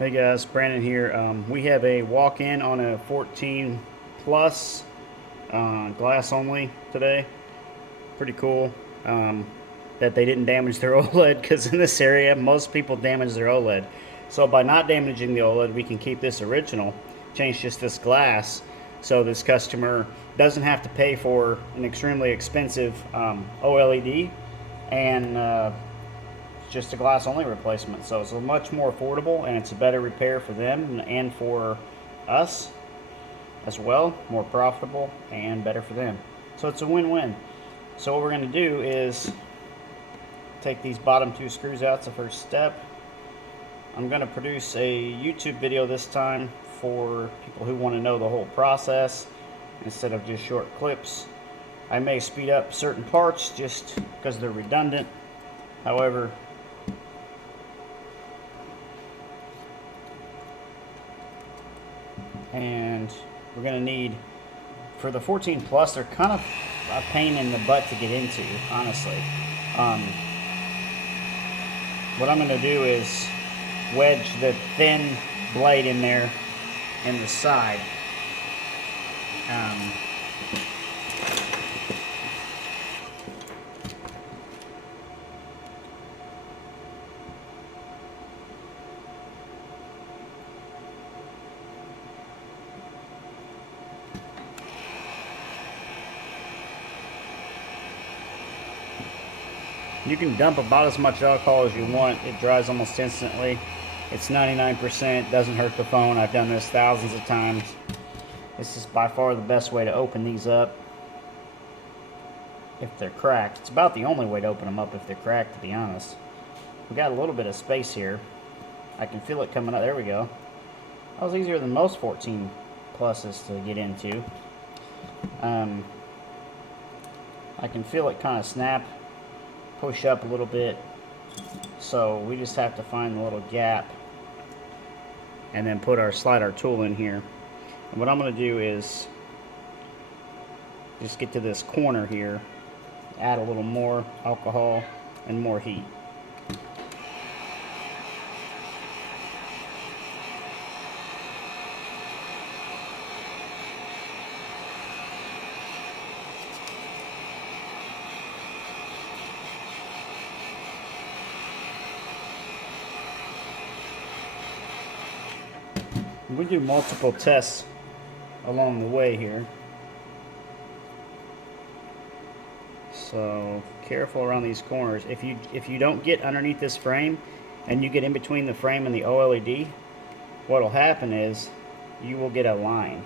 Hey guys, Brandon here. We have a walk-in on a 14 Plus, glass only today. Pretty cool that they didn't damage their OLED, because in this area most people damage their OLED. So by not damaging the OLED, we can keep this original, change just this glass, so this customer doesn't have to pay for an extremely expensive OLED and just a glass only replacement. So it's much more affordable, and it's a better repair for them and for us as well. More profitable and better for them. So it's a win-win. So what we're going to do is take these bottom two screws out. It's the first step. I'm going to produce a YouTube video this time for people who want to know the whole process instead of just short clips. I may speed up certain parts just because they're redundant. However, and we're going to need, for the 14 Plus, they're kind of a pain in the butt to get into, honestly. What I'm going to do is wedge the thin blade in there in the side. You can dump about as much alcohol as you want. It dries almost instantly. It's 99%, doesn't hurt the phone. I've done this thousands of times. This is by far the best way to open these up if they're cracked. It's about the only way to open them up if they're cracked, to be honest. We got a little bit of space here. I can feel it coming up. There we go. That was easier than most 14 Pluses to get into. I can feel it kind of snap, push up a little bit, so we just have to find the little gap and then slide our tool in here. And what I'm going to do is just get to this corner here, add a little more alcohol and more heat. We do multiple tests along the way here, so careful around these corners. If you don't get underneath this frame and you get in between the frame and the OLED, what will happen is you will get a line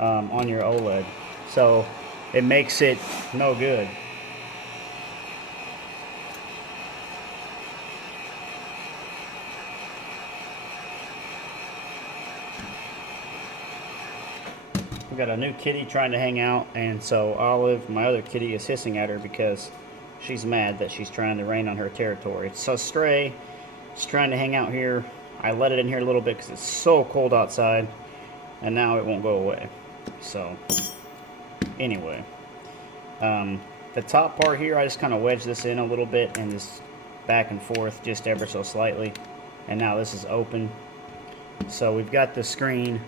on your OLED, so it makes it no good. Got a new kitty trying to hang out, and so Olive, my other kitty, is hissing at her because she's mad that she's trying to rain on her territory. So Stray is trying to hang out here. I let it in here a little bit because it's so cold outside, and now it won't go away. So anyway, the top part here, I just kind of wedge this in a little bit and just back and forth just ever so slightly, and now this is open. So we've got the screen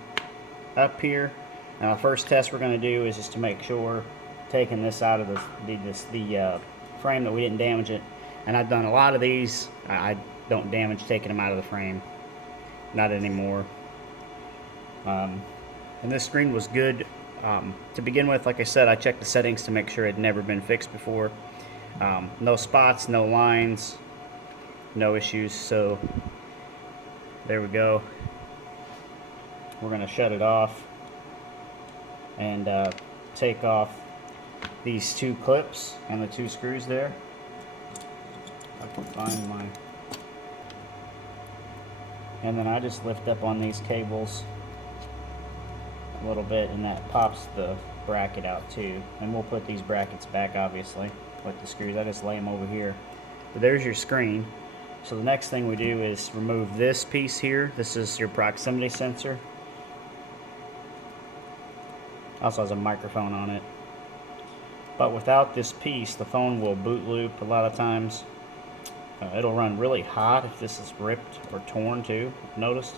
up here. Now, the first test we're going to do is just to make sure, taking this out of the frame, that we didn't damage it. And I've done a lot of these. I don't damage taking them out of the frame. Not anymore. And this screen was good to begin with. Like I said, I checked the settings to make sure it had never been fixed before. No spots, no lines, no issues. So there we go. We're going to shut it off and take off these two clips and the two screws there. I can find my, and then I just lift up on these cables a little bit, and that pops the bracket out too. And we'll put these brackets back, obviously, with the screws. I just lay them over here. But there's your screen. So the next thing we do is remove this piece here. This is your proximity sensor. Also has a microphone on it. But without this piece, the phone will boot loop a lot of times. It'll run really hot if this is ripped or torn too. I've noticed.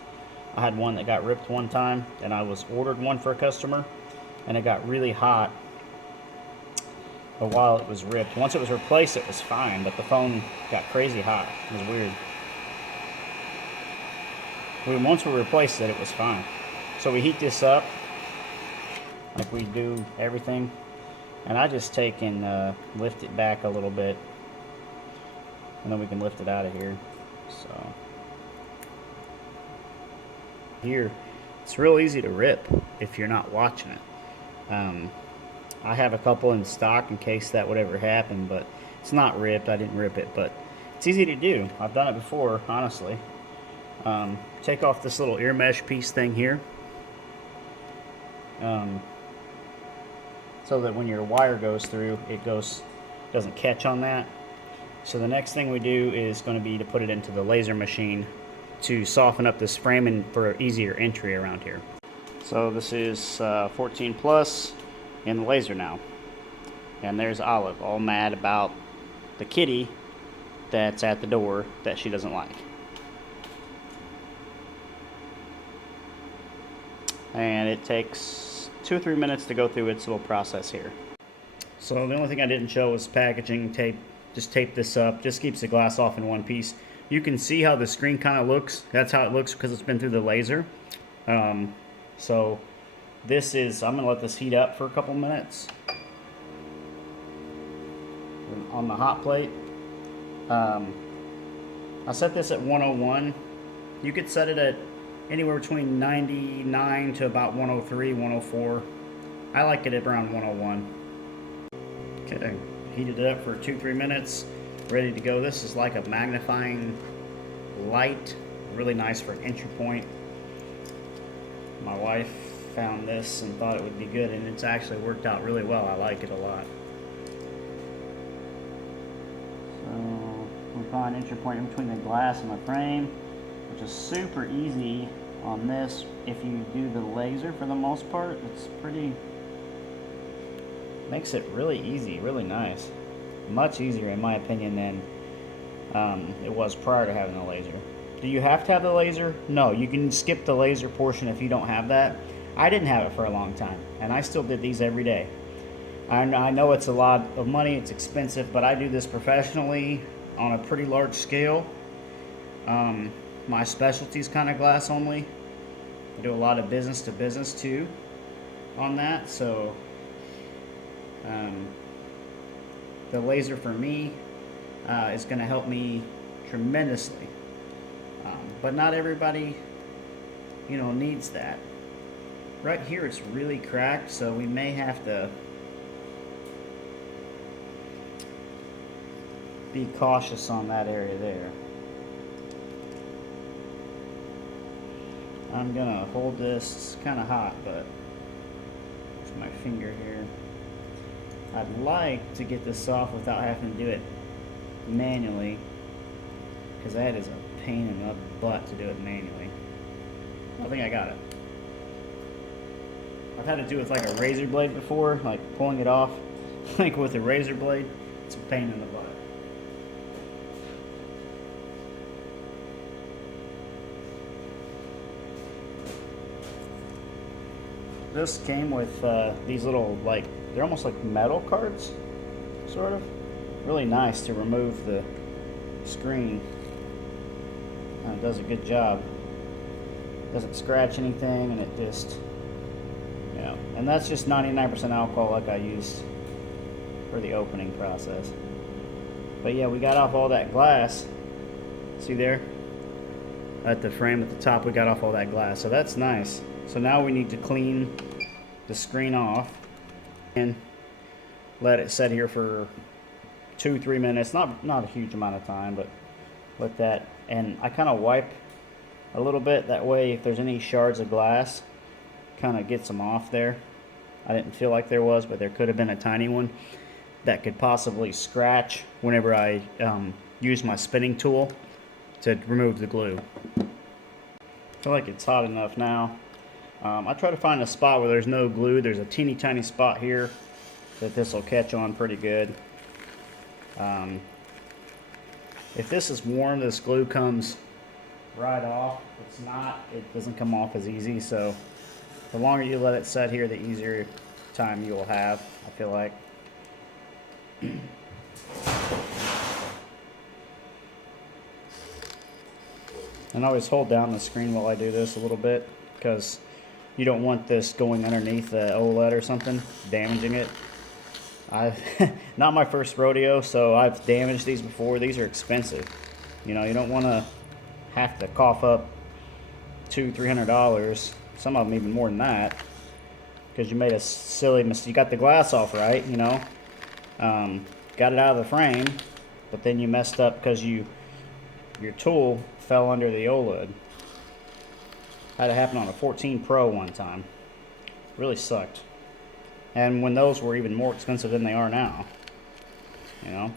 I had one that got ripped one time, and I ordered one for a customer, and it got really hot while it was ripped. Once it was replaced, it was fine, but the phone got crazy hot. It was weird. Once we replaced it, it was fine. So we heat this up like we do everything, and I just take and lift it back a little bit, and then we can lift it out of here. So here, it's real easy to rip if you're not watching it. I have a couple in stock in case that would ever happen, but it's not ripped. I didn't rip it, but it's easy to do. I've done it before, honestly. Take off this little ear mesh piece thing here, so that when your wire goes through, it doesn't catch on that. So the next thing we do is going to be to put it into the laser machine to soften up this frame and for easier entry around here. So this is 14 plus in the laser now, and there's Olive all mad about the kitty that's at the door that she doesn't like. And it takes 2 or 3 minutes to go through its little process here. So the only thing I didn't show was packaging tape. Just tape this up, just keeps the glass off in one piece. You can see how the screen kind of looks. That's how it looks because it's been through the laser. So this is, I'm going to let this heat up for a couple minutes on the hot plate. I set this at 101. You could set it at anywhere between 99 to about 103, 104. I like it at around 101. Okay, heated it up for 2-3 minutes. Ready to go. This is like a magnifying light. Really nice for an entry point. My wife found this and thought it would be good, and it's actually worked out really well. I like it a lot. So we find entry point in between the glass and the frame, which is super easy on this. If you do the laser, for the most part, it's pretty, makes it really easy, really nice. Much easier in my opinion than it was prior to having the laser. Do you have to have the laser? No, you can skip the laser portion if you don't have that. I didn't have it for a long time, and I still did these every day. I know it's a lot of money, it's expensive, but I do this professionally on a pretty large scale. My specialty is kind of glass only. I do a lot of business to business too on that, so the laser for me is going to help me tremendously, but not everybody, needs that. Right here it's really cracked, so we may have to be cautious on that area there. I'm gonna hold this. It's kind of hot, but with my finger here, I'd like to get this off without having to do it manually, because that is a pain in the butt to do it manually. I think I got it. I've had to do it with like a razor blade before, like pulling it off like with a razor blade. It's a pain in the butt. This came with these little, like, they're almost like metal cards, sort of. Really nice to remove the screen. It does a good job. Doesn't scratch anything, and it just, and that's just 99% alcohol like I used for the opening process. But yeah, we got off all that glass. See there? At the frame at the top, we got off all that glass, so that's nice. So now we need to clean the screen off and let it set here for 2-3 minutes. Not a huge amount of time, but let that. And I kind of wipe a little bit, that way if there's any shards of glass, kind of gets them off there. I didn't feel like there was, but there could have been a tiny one that could possibly scratch whenever I use my spinning tool to remove the glue. I feel like it's hot enough now. I try to find a spot where there's no glue. There's a teeny tiny spot here that this will catch on pretty good. If this is warm, this glue comes right off. If it's not, it doesn't come off as easy. So the longer you let it set here, the easier time you'll have, I feel like. And always hold down the screen while I do this a little bit, because you don't want this going underneath the OLED or something, damaging it. Not my first rodeo, so I've damaged these before. These are expensive. You know, you don't want to have to cough up $200-300, some of them even more than that, because you made a silly mistake. You got the glass off right, you know, got it out of the frame, but then you messed up because your tool fell under the OLED. Had it happen on a 14 Pro one time. Really sucked. And when those were even more expensive than they are now, you know.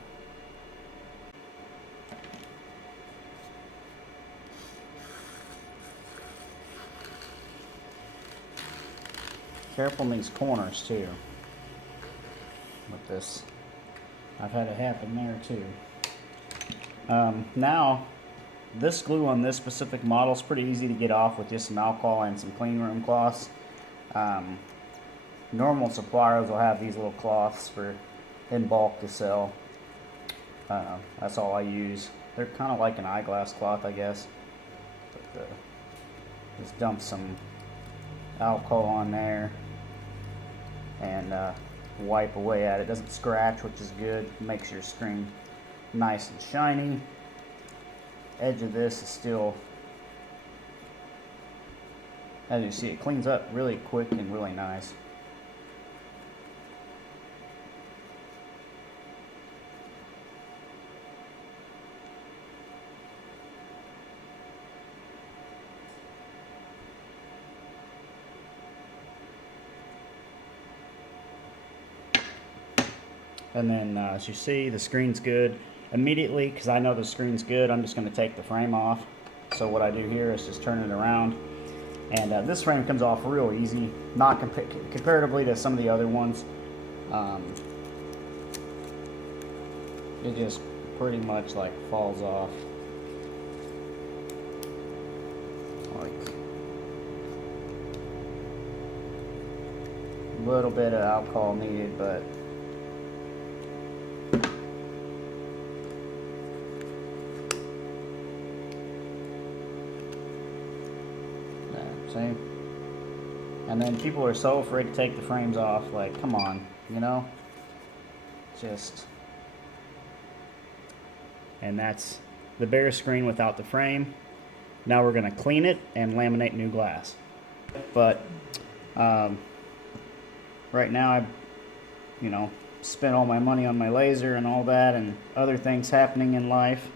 Careful in these corners too. With this, I've had it happen there too. Now, this glue on this specific model is pretty easy to get off with just some alcohol and some clean room cloths. Normal suppliers will have these little cloths in bulk to sell. That's all I use. They're kind of like an eyeglass cloth, I guess. But, just dump some alcohol on there and wipe away at it. Doesn't scratch, which is good. Makes your screen nice and shiny. Edge of this is still, as you see, it cleans up really quick and really nice. And then as you see, the screen's good. Immediately, because I know the screen's good, I'm just going to take the frame off. So what I do here is just turn it around. And this frame comes off real easy, not comparatively to some of the other ones. It just pretty much like falls off. Like a little bit of alcohol needed, but see? And then people are so afraid to take the frames off, like, come on, you know? Just. And that's the bare screen without the frame. Now we're going to clean it and laminate new glass. But right now I, spent all my money on my laser and all that and other things happening in life.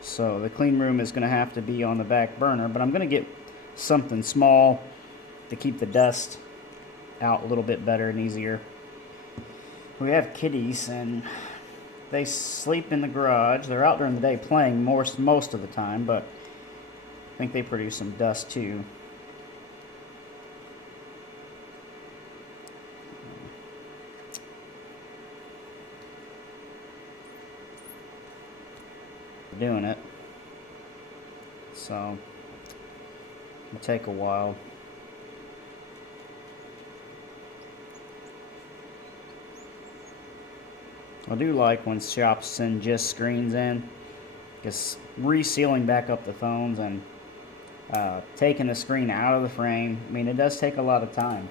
So the clean room is going to have to be on the back burner, but I'm going to get something small to keep the dust out a little bit better and easier. We have kitties and they sleep in the garage. They're out during the day playing most of the time, but I think they produce some dust too. Doing it, so it'll take a while. I do like when shops send just screens in, because resealing back up the phones and taking the screen out of the frame, I mean, it does take a lot of time,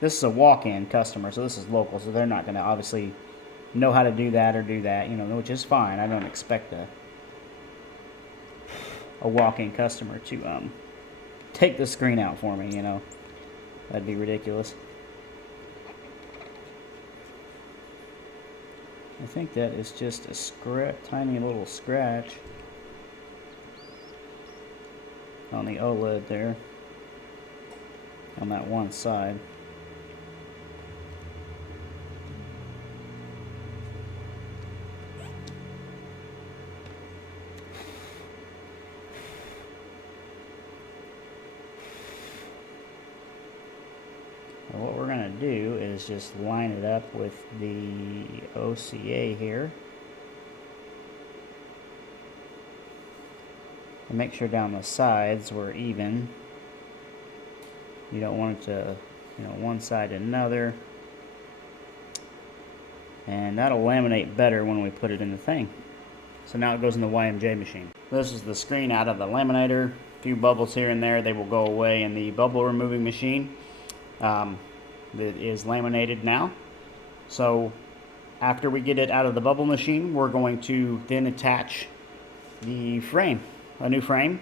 This is a walk-in customer, so this is local, so they're not going to obviously know how to do that, which is fine. I don't expect a walk-in customer to take the screen out for me, That'd be ridiculous. I think that is just a tiny little scratch on the OLED there, on that one side. What we're going to do is just line it up with the OCA here. And make sure down the sides we're even. You don't want it to, one side to another. And that'll laminate better when we put it in the thing. So now it goes in the YMJ machine. This is the screen out of the laminator. A few bubbles here and there, they will go away in the bubble removing machine. That is laminated now. So after we get it out of the bubble machine, we're going to then attach the frame, a new frame,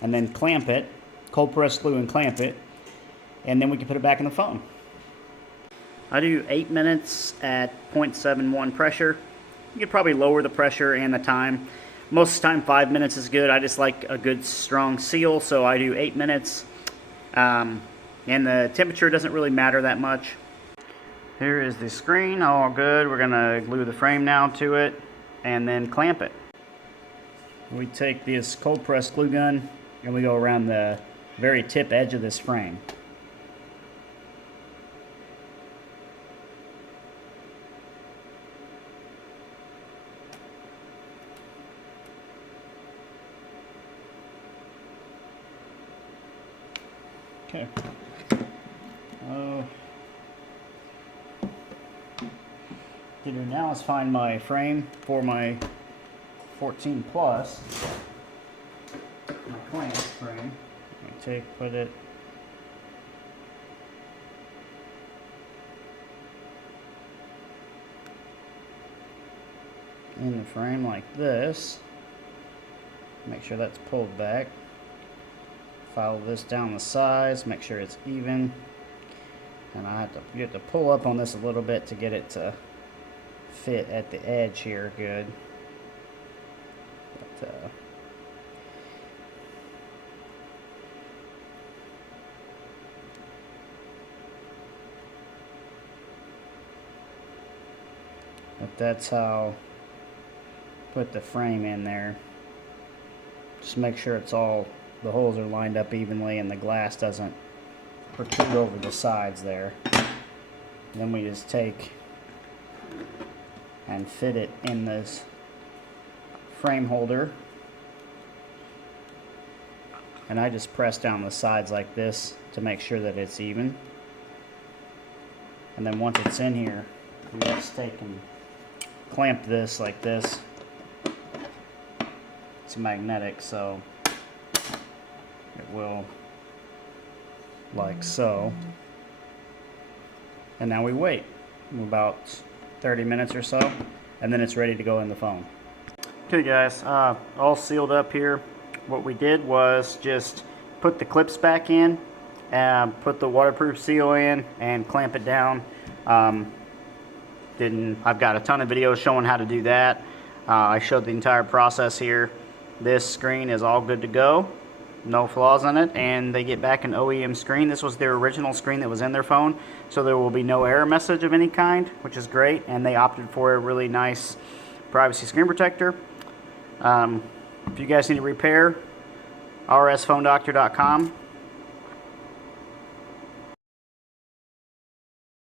and then clamp it, cold press glue and clamp it, and then we can put it back in the phone. I do 8 minutes at 0.71 pressure. You could probably lower the pressure and the time. Most of the time 5 minutes is good. I just like a good strong seal, so I do 8 minutes. And the temperature doesn't really matter that much. Here is the screen, all good. We're gonna glue the frame now to it and then clamp it. We take this cold press glue gun and we go around the very tip edge of this frame. Okay. What to do now is find my frame for my 14 plus, my clamp frame. Put it in the frame like this. Make sure that's pulled back. Follow this down the sides, make sure it's even. And you have to pull up on this a little bit to get it to fit at the edge here good. But that's how put the frame in there. Just make sure it's all, the holes are lined up evenly and the glass doesn't protrude over the sides there. Then we just take and fit it in this frame holder. And I just press down the sides like this to make sure that it's even. And then once it's in here, we just take and clamp this like this. It's magnetic, so it will, like so. And now we wait about 30 minutes or so, and then it's ready to go in the phone. Okay guys, all sealed up here. What we did was just put the clips back in, put the waterproof seal in, and clamp it down. I've got a ton of videos showing how to do that. I showed the entire process here. This screen is all good to go. No flaws in it, and they get back an OEM screen. This was their original screen that was in their phone, so there will be no error message of any kind, which is great, and they opted for a really nice privacy screen protector. If you guys need a repair, rsphoneDoctor.com.